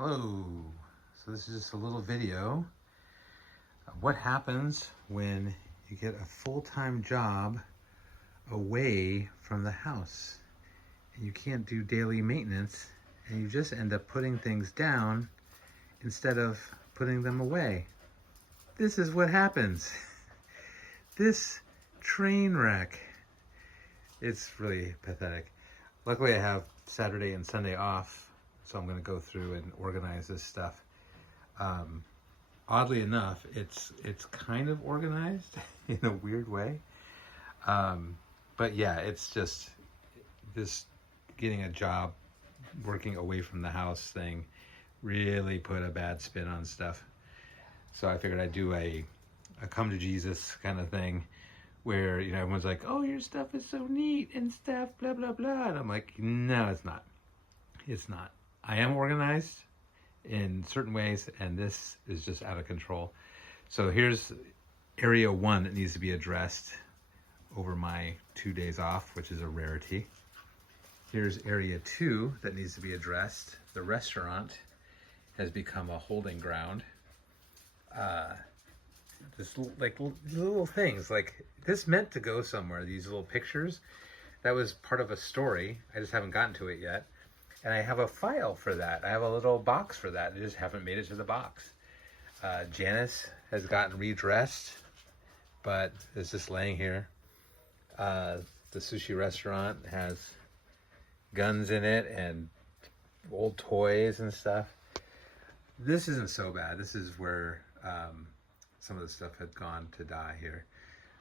Hello. So this is just a little video of what happens when you get a full-time job away from the house and you can't do daily maintenance and you just end up putting things down instead of putting them away. This is what happens. This train wreck. It's really pathetic. Luckily I have Saturday and Sunday off, so I'm going to go through and organize this stuff. Oddly enough, it's kind of organized in a weird way. But yeah, it's just this getting a job working away from the house thing really put a bad spin on stuff. So I figured I'd do a come to Jesus kind of thing where, you know, everyone's like, oh, your stuff is so neat and stuff, blah, blah, blah. And I'm like, no, it's not. It's not. I am organized in certain ways, and this is just out of control. So here's area 1 that needs to be addressed over my 2 days off, which is a rarity. Here's area 2 that needs to be addressed. The restaurant has become a holding ground. This like little things like this meant to go somewhere. These little pictures, that was part of a story. I just haven't gotten to it yet. And I have a file for that. I have a little box for that. I just haven't made it to the box. Janice has gotten redressed, but it's just laying here. The sushi restaurant has guns in it and old toys and stuff. This isn't so bad. This is where some of the stuff had gone to die here.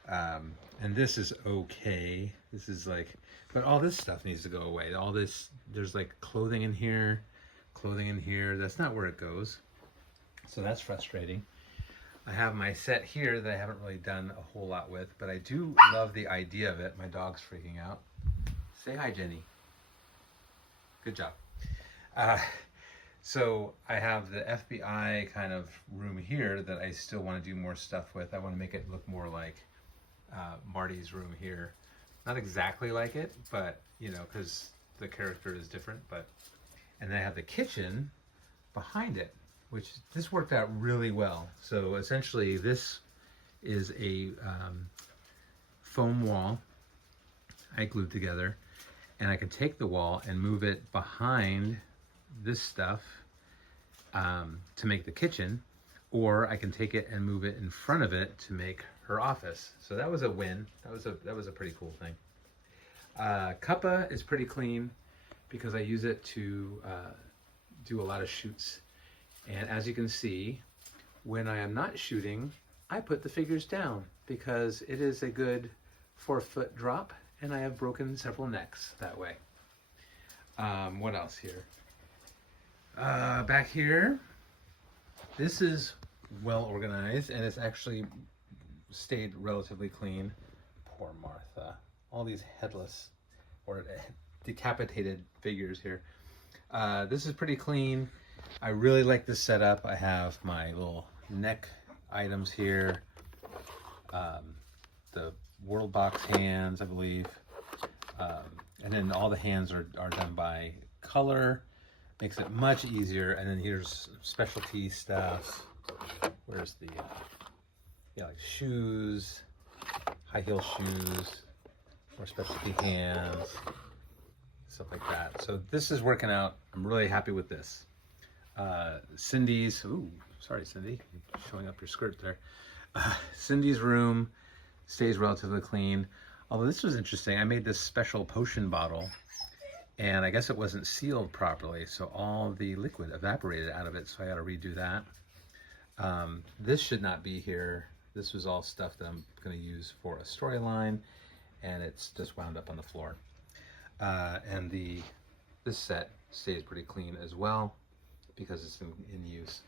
And this is okay. This is like, but all this stuff needs to go away. All this, there's like clothing in here. That's not where it goes. So that's frustrating. I have my set here that I haven't really done a whole lot with, but I do love the idea of it. My dog's freaking out. Say hi, Jenny. Good job. So I have the FBI kind of room here that I still want to do more stuff with. I want to make it look more like Marty's room here. Not exactly like it, but you know, because the character is different. But and then I have the kitchen behind it, which this worked out really well. So essentially, this is a foam wall I glued together, and I can take the wall and move it behind this stuff to make the kitchen, or I can take it and move it in front of it to make her office. So that was a win. That was a pretty cool thing. Cuppa is pretty clean because I use it to do a lot of shoots. And as you can see, when I am not shooting, I put the figures down because it is a good 4-foot drop, and I have broken several necks that way. What else here? Back here, this is well organized, and it's actually stayed relatively clean. Poor Martha. All these headless or decapitated figures here. This is pretty clean. I really like this setup. I have my little neck items here. The World Box hands, I believe. And then all the hands are done by color. Makes it much easier. And then here's specialty stuff. Where's the like shoes, high heel shoes, more specialty hands, stuff like that. So this is working out. I'm really happy with this. Cindy's, ooh, sorry Cindy, you're showing up your skirt there. Cindy's room stays relatively clean. Although this was interesting, I made this special potion bottle, and I guess it wasn't sealed properly, so all the liquid evaporated out of it, so I got to redo that. This should not be here. This was all stuff that I'm going to use for a storyline, and it's just wound up on the floor. And this set stays pretty clean as well because it's in use.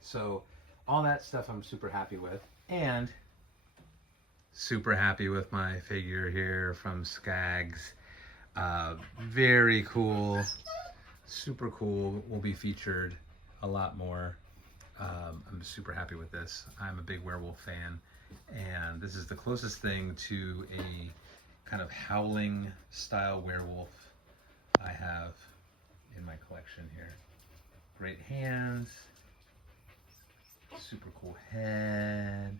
So all that stuff I'm super happy with, and super happy with my figure here from Skags. Very cool, super cool. Will be featured a lot more. I'm super happy with this. I'm a big werewolf fan, and this is the closest thing to a kind of howling style werewolf I have in my collection here. Great hands. Super cool head.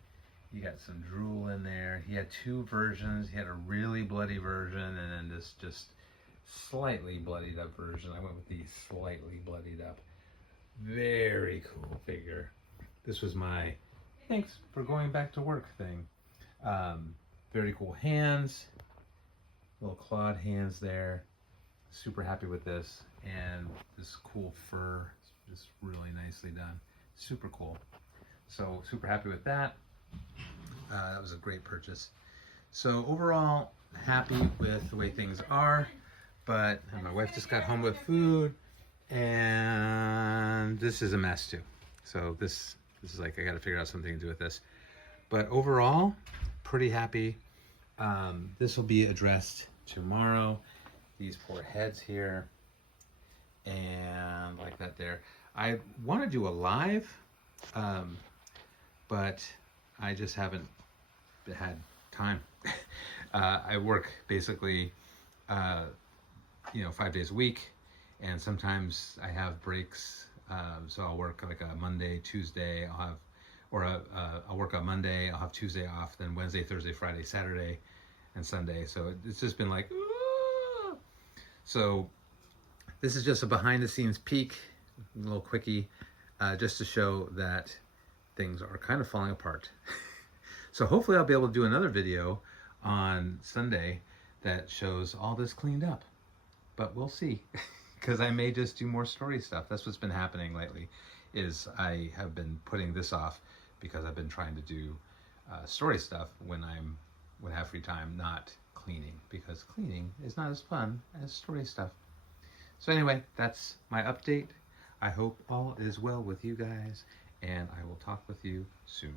You got some drool in there. He had two versions. He had a really bloody version and then this just slightly bloodied up version. I went with the slightly bloodied up. Very cool figure. This was my thanks for going back to work thing. Very cool hands. Little clawed hands there. Super happy with this. And this cool fur. Just really nicely done. Super cool. So super happy with that. That was a great purchase. So overall, happy with the way things are. But my wife just got home with food. And this is a mess too. So this is like, I got to figure out something to do with this. But overall, pretty happy. This will be addressed tomorrow. These poor heads here. And like that there. I want to do a live, but I just haven't had time. I work basically, 5 days a week, and sometimes I have breaks. So I'll work like a Monday, Tuesday. I'll work on Monday. I'll have Tuesday off. Then Wednesday, Thursday, Friday, Saturday, and Sunday. So it's just been like, ooh. So this is just a behind-the-scenes peek, a little quickie, just to show that things are kind of falling apart. So hopefully I'll be able to do another video on Sunday that shows all this cleaned up. But we'll see, because I may just do more story stuff. That's what's been happening lately, is I have been putting this off because I've been trying to do story stuff when I have free time, not cleaning, because cleaning is not as fun as story stuff. So anyway, that's my update. I hope all is well with you guys, and I will talk with you soon.